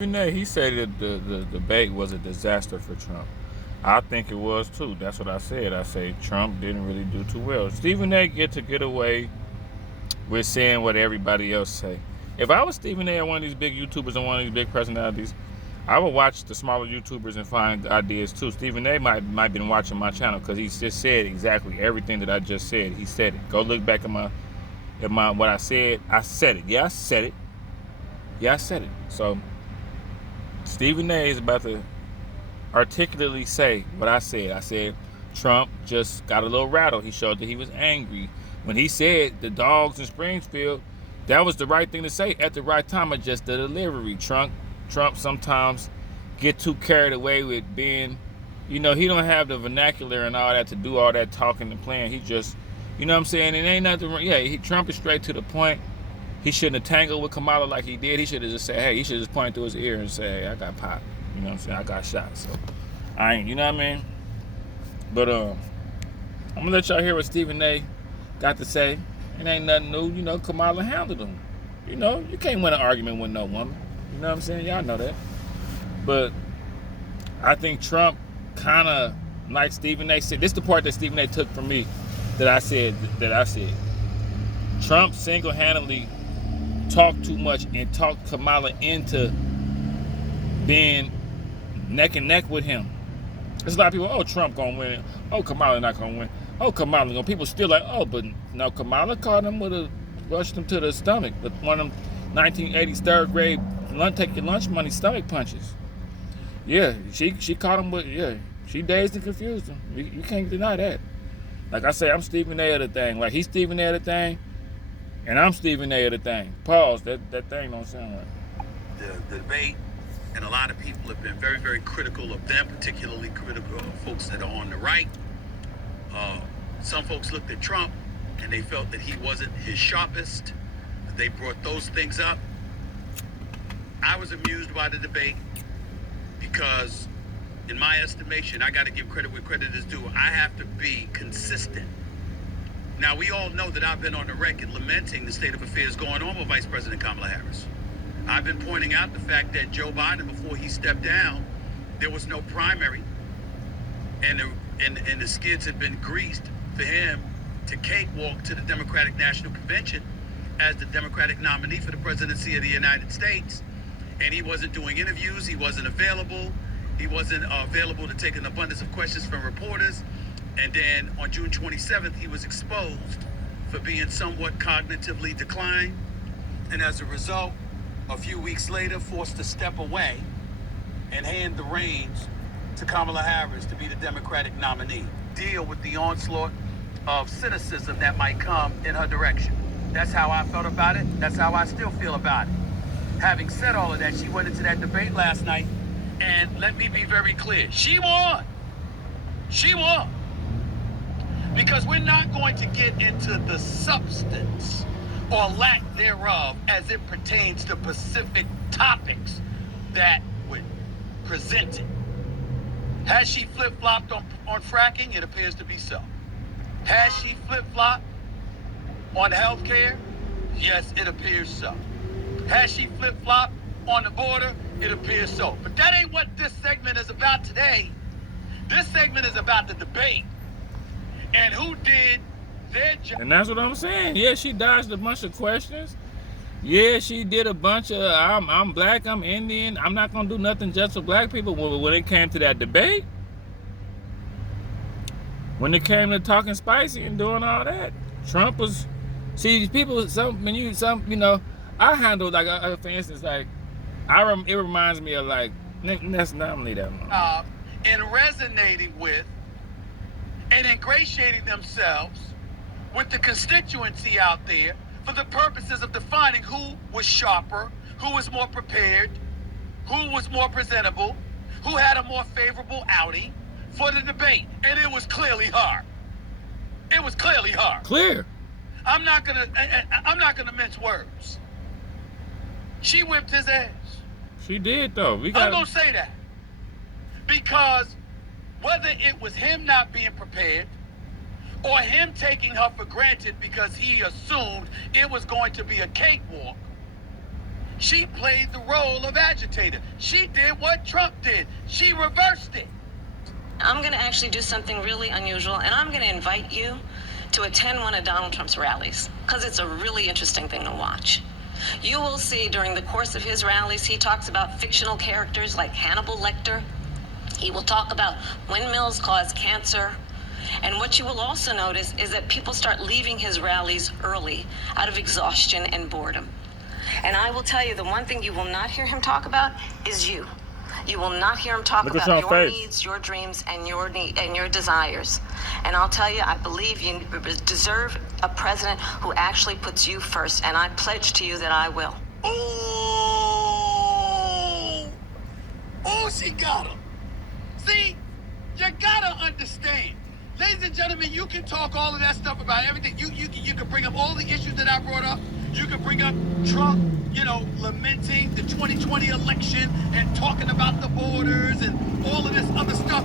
Renee, he said that the debate was a disaster for Trump. I think it was too. That's what I said. I say Trump didn't really do too well. Stephen A. get away with saying what everybody else say. If I was Stephen A. or one of these big YouTubers and one of these big personalities, I would watch the smaller YouTubers and find ideas too. Stephen A. might been watching my channel because he just said exactly everything that I just said. He said it. Go look back at my what I said. I said it. Yeah, I said it. Yeah, I said it. So Stephen A. is about to articulately say what I said. I said Trump just got a little rattled. He showed that he was angry. When he said the dogs in Springfield, that was the right thing to say at the right time of just the delivery. Trump sometimes get too carried away with being, he don't have the vernacular and all that to do all that talking and playing. He just, you know what I'm saying? It ain't nothing. Yeah, Trump is straight to the point. He shouldn't have tangled with Kamala like he did. He should have just said, hey, he should have just pointed through his ear and say, hey, I got popped. You know what I'm saying? I got shot. So I ain't, you know what I mean? But I'm gonna let y'all hear what Stephen A. got to say. It ain't nothing new. Kamala handled him. You can't win an argument with no woman. You know what I'm saying? Y'all know that. But I think Trump kind of, like Stephen A. said, this is the part that Stephen A. took from me that I said. Trump single-handedly talked too much and talked Kamala into being neck and neck with him. There's a lot of people, oh, Trump gonna win. Oh, Kamala not gonna win. Oh, Kamala gonna. People still like, oh, but no, Kamala caught him rushed him to the stomach with one of them 1980s third grade take your lunch money stomach punches. Yeah, she caught him with, she dazed and confused him. You can't deny that. Like I say, I'm Stephen A. of the thing. Like he's Stephen A. of the thing. And I'm Stephen A. of the thing. Pause. That thing don't sound right. The debate, and a lot of people have been very, very critical of them, particularly critical of folks that are on the right. Some folks looked at Trump and they felt that he wasn't his sharpest. They brought those things up. I was amused by the debate because, in my estimation, I got to give credit where credit is due. I have to be consistent. Now, we all know that I've been on the record lamenting the state of affairs going on with Vice President Kamala Harris. I've been pointing out the fact that Joe Biden, before he stepped down, there was no primary, and the skids had been greased for him to cakewalk to the Democratic National Convention as the Democratic nominee for the presidency of the United States. And he wasn't doing interviews. He wasn't available. He wasn't available to take an abundance of questions from reporters. And then on June 27th, he was exposed for being somewhat cognitively declined. And as a result, a few weeks later, forced to step away and hand the reins to Kamala Harris to be the Democratic nominee. Deal with the onslaught of cynicism that might come in her direction. That's how I felt about it. That's how I still feel about it. Having said all of that, she went into that debate last night, and let me be very clear. She won. She won. Because we're not going to get into the substance or lack thereof as it pertains to specific topics that were presented. Has she flip-flopped on fracking? It appears to be so. Has she flip-flopped on health care? Yes, it appears so. Has she flip-flopped on the border? It appears so. But that ain't what this segment is about today. This segment is about the debate and who did their job. And that's what I'm saying. Yeah, she dodged a bunch of questions. Yeah, she did a bunch of, I'm black, I'm Indian, I'm not going to do nothing just for black people. When it came to that debate, when it came to talking spicy and doing all that, Trump was, see, people, I handle, like, for instance, like, it reminds me of, like, let's not leave that alone. In resonating with and ingratiating themselves with the constituency out there for the purposes of defining who was sharper, who was more prepared, who was more presentable, who had a more favorable outing for the debate. And it was clearly her. It was clearly her. Clear. I'm not gonna mince words. She whipped his ass. She did, though. I'm gonna say that. Because whether it was him not being prepared or him taking her for granted because he assumed it was going to be a cakewalk, She played the role of agitator. She did what Trump did. She reversed it. I'm going to actually do something really unusual, and I'm going to invite you to attend one of Donald Trump's rallies, because it's a really interesting thing to watch. You will see during the course of his rallies, he talks about fictional characters like Hannibal Lecter. He will talk about windmills cause cancer. And what you will also notice is that people start leaving his rallies early out of exhaustion and boredom. And I will tell you, the one thing you will not hear him talk about is you. You will not hear him talk Look at about your your face. needs, your dreams, and your desires. And I'll tell you, I believe you deserve a president who actually puts you first. And I pledge to you that I will. Oh, she got him. See, you gotta understand. Ladies and gentlemen, you can talk all of that stuff about everything. You can bring up all the issues that I brought up. You can bring up Trump, lamenting the 2020 election and talking about the borders and all of this other stuff.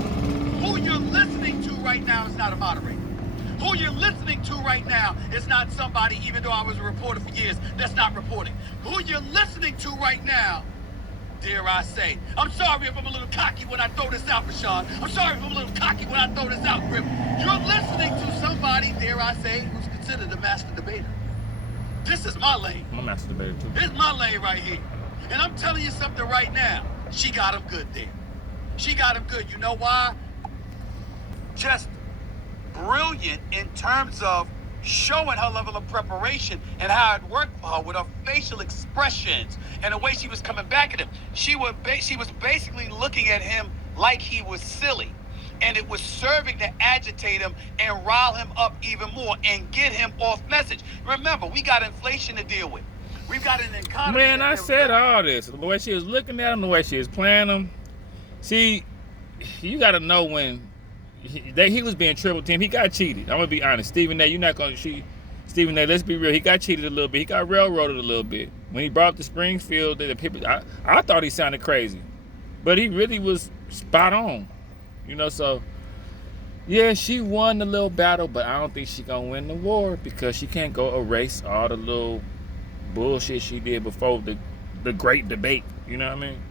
Who you're listening to right now is not a moderator. Who you're listening to right now is not somebody, even though I was a reporter for years, that's not reporting. Who you're listening to right now, dare I say, I'm sorry if I'm a little cocky when I throw this out, Rashawn. I'm sorry if I'm a little cocky when I throw this out, Grip. You're listening to somebody, dare I say, who's considered a master debater. This is my lane. I'm a master debater too. This is my lane right here. And I'm telling you something right now. She got him good there. She got him good. You know why? Just brilliant in terms of showing her level of preparation and how it worked for her with her facial expressions and the way she was coming back at him. She was basically looking at him like he was silly. And it was serving to agitate him and rile him up even more and get him off message. Remember, we got inflation to deal with. We've got an economy. Man, I said all this. The way she was looking at him, the way she was playing him. See, you got to know when he was being triple teamed. He got cheated. I'm going to be honest. Stephen A., you're not going to cheat. Stephen A., let's be real. He got cheated a little bit. He got railroaded a little bit. When he brought up the Springfield, the people, I thought he sounded crazy. But he really was spot on. So, yeah, she won the little battle, but I don't think she's going to win the war because she can't go erase all the little bullshit she did before the great debate. You know what I mean?